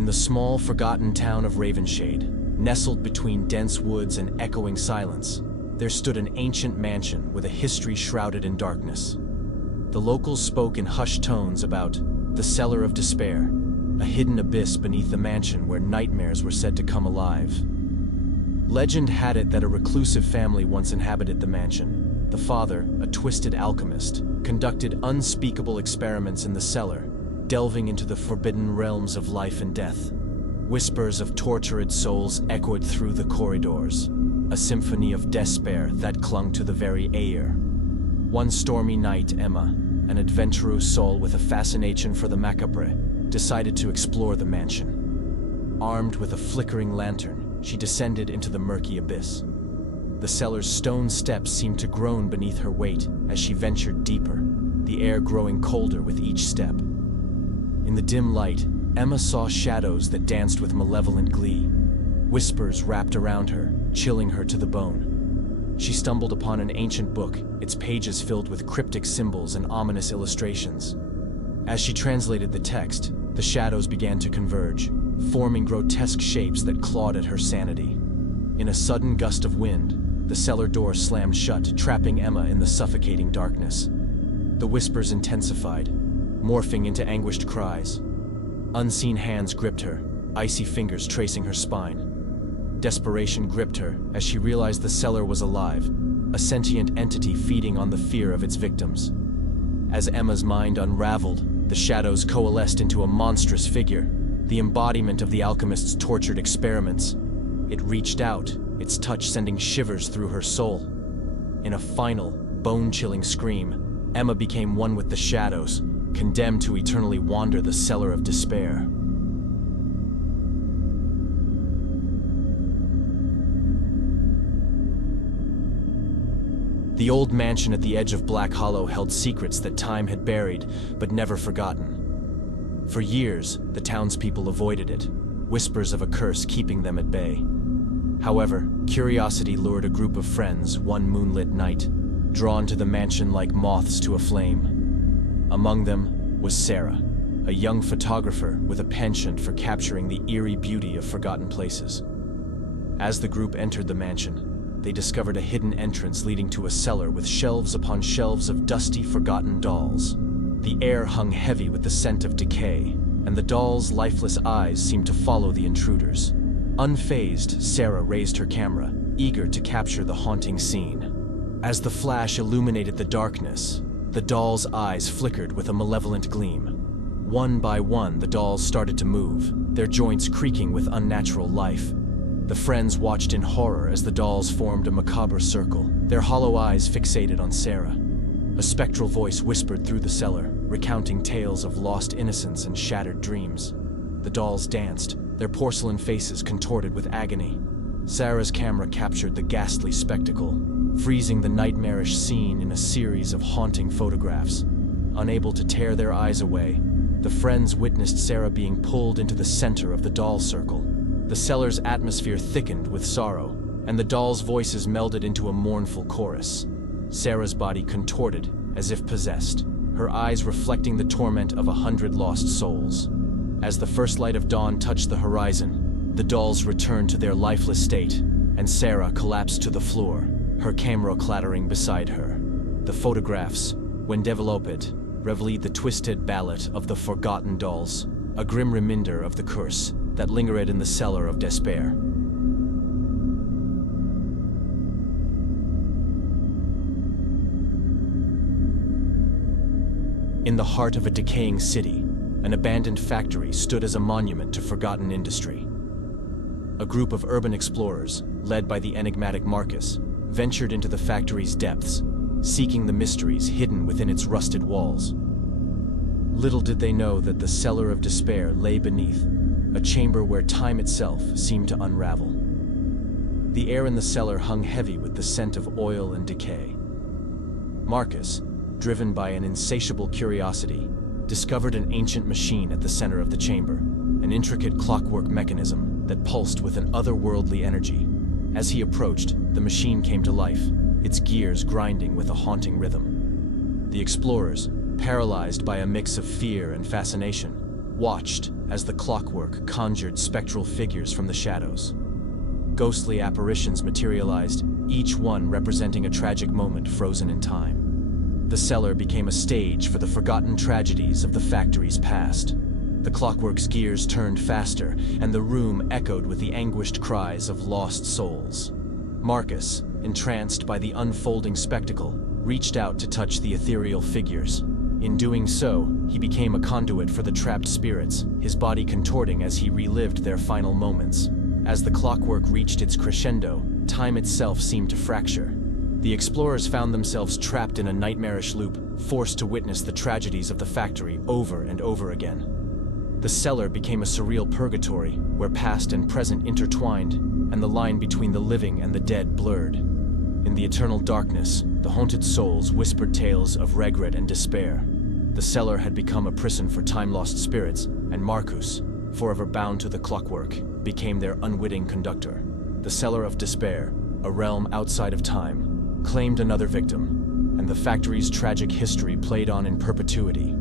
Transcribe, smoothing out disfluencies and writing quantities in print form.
In the small, forgotten town of Ravenshade, nestled between dense woods and echoing silence, there stood an ancient mansion with a history shrouded in darkness. The locals spoke in hushed tones about the Cellar of Despair, a hidden abyss beneath the mansion where nightmares were said to come alive. Legend had it that a reclusive family once inhabited the mansion. The father, a twisted alchemist, conducted unspeakable experiments in the cellar, delving into the forbidden realms of life and death. Whispers of tortured souls echoed through the corridors, a symphony of despair that clung to the very air. One stormy night, Emma, an adventurous soul with a fascination for the macabre, decided to explore the mansion. Armed with a flickering lantern, she descended into the murky abyss. The cellar's stone steps seemed to groan beneath her weight as she ventured deeper, the air growing colder with each step. In the dim light, Emma saw shadows that danced with malevolent glee. Whispers wrapped around her, chilling her to the bone. She stumbled upon an ancient book, its pages filled with cryptic symbols and ominous illustrations. As she translated the text, the shadows began to converge, forming grotesque shapes that clawed at her sanity. In a sudden gust of wind, the cellar door slammed shut, trapping Emma in the suffocating darkness. The whispers intensified, morphing into anguished cries. Unseen hands gripped her, icy fingers tracing her spine. Desperation gripped her as she realized the cellar was alive, a sentient entity feeding on the fear of its victims. As Emma's mind unraveled, the shadows coalesced into a monstrous figure, the embodiment of the alchemist's tortured experiments. It reached out, its touch sending shivers through her soul. In a final, bone-chilling scream, Emma became one with the shadows, condemned to eternally wander the cellar of despair. The old mansion at the edge of Black Hollow held secrets that time had buried, but never forgotten. For years, the townspeople avoided it, whispers of a curse keeping them at bay. However, curiosity lured a group of friends one moonlit night, drawn to the mansion like moths to a flame. Among them was Sarah, a young photographer with a penchant for capturing the eerie beauty of forgotten places. As the group entered the mansion, they discovered a hidden entrance leading to a cellar with shelves upon shelves of dusty, forgotten dolls. The air hung heavy with the scent of decay, and the dolls' lifeless eyes seemed to follow the intruders. Unfazed, Sarah raised her camera, eager to capture the haunting scene. As the flash illuminated the darkness, the dolls' eyes flickered with a malevolent gleam. One by one, the dolls started to move, their joints creaking with unnatural life. The friends watched in horror as the dolls formed a macabre circle, their hollow eyes fixated on Sarah. A spectral voice whispered through the cellar, recounting tales of lost innocence and shattered dreams. The dolls danced, their porcelain faces contorted with agony. Sarah's camera captured the ghastly spectacle, freezing the nightmarish scene in a series of haunting photographs. Unable to tear their eyes away, the friends witnessed Sarah being pulled into the center of the doll circle. The cellar's atmosphere thickened with sorrow, and the dolls' voices melded into a mournful chorus. Sarah's body contorted as if possessed, her eyes reflecting the torment of 100 lost souls. As the first light of dawn touched the horizon, the dolls returned to their lifeless state, and Sarah collapsed to the floor, her camera clattering beside her. The photographs, when developed, revealed the twisted ballad of the forgotten dolls, a grim reminder of the curse that lingered in the cellar of despair. In the heart of a decaying city, an abandoned factory stood as a monument to forgotten industry. A group of urban explorers, led by the enigmatic Marcus, ventured into the factory's depths, seeking the mysteries hidden within its rusted walls. Little did they know that the cellar of despair lay beneath, a chamber where time itself seemed to unravel. The air in the cellar hung heavy with the scent of oil and decay. Marcus, driven by an insatiable curiosity, discovered an ancient machine at the center of the chamber, an intricate clockwork mechanism that pulsed with an otherworldly energy. As he approached, the machine came to life, its gears grinding with a haunting rhythm. The explorers, paralyzed by a mix of fear and fascination, watched as the clockwork conjured spectral figures from the shadows. Ghostly apparitions materialized, each one representing a tragic moment frozen in time. The cellar became a stage for the forgotten tragedies of the factory's past. The clockwork's gears turned faster, and the room echoed with the anguished cries of lost souls. Marcus, entranced by the unfolding spectacle, reached out to touch the ethereal figures. In doing so, he became a conduit for the trapped spirits, his body contorting as he relived their final moments. As the clockwork reached its crescendo, time itself seemed to fracture. The explorers found themselves trapped in a nightmarish loop, forced to witness the tragedies of the factory over and over again. The cellar became a surreal purgatory, where past and present intertwined, and the line between the living and the dead blurred. In the eternal darkness, the haunted souls whispered tales of regret and despair. The cellar had become a prison for time-lost spirits, and Marcus, forever bound to the clockwork, became their unwitting conductor. The cellar of despair, a realm outside of time, claimed another victim, and the factory's tragic history played on in perpetuity.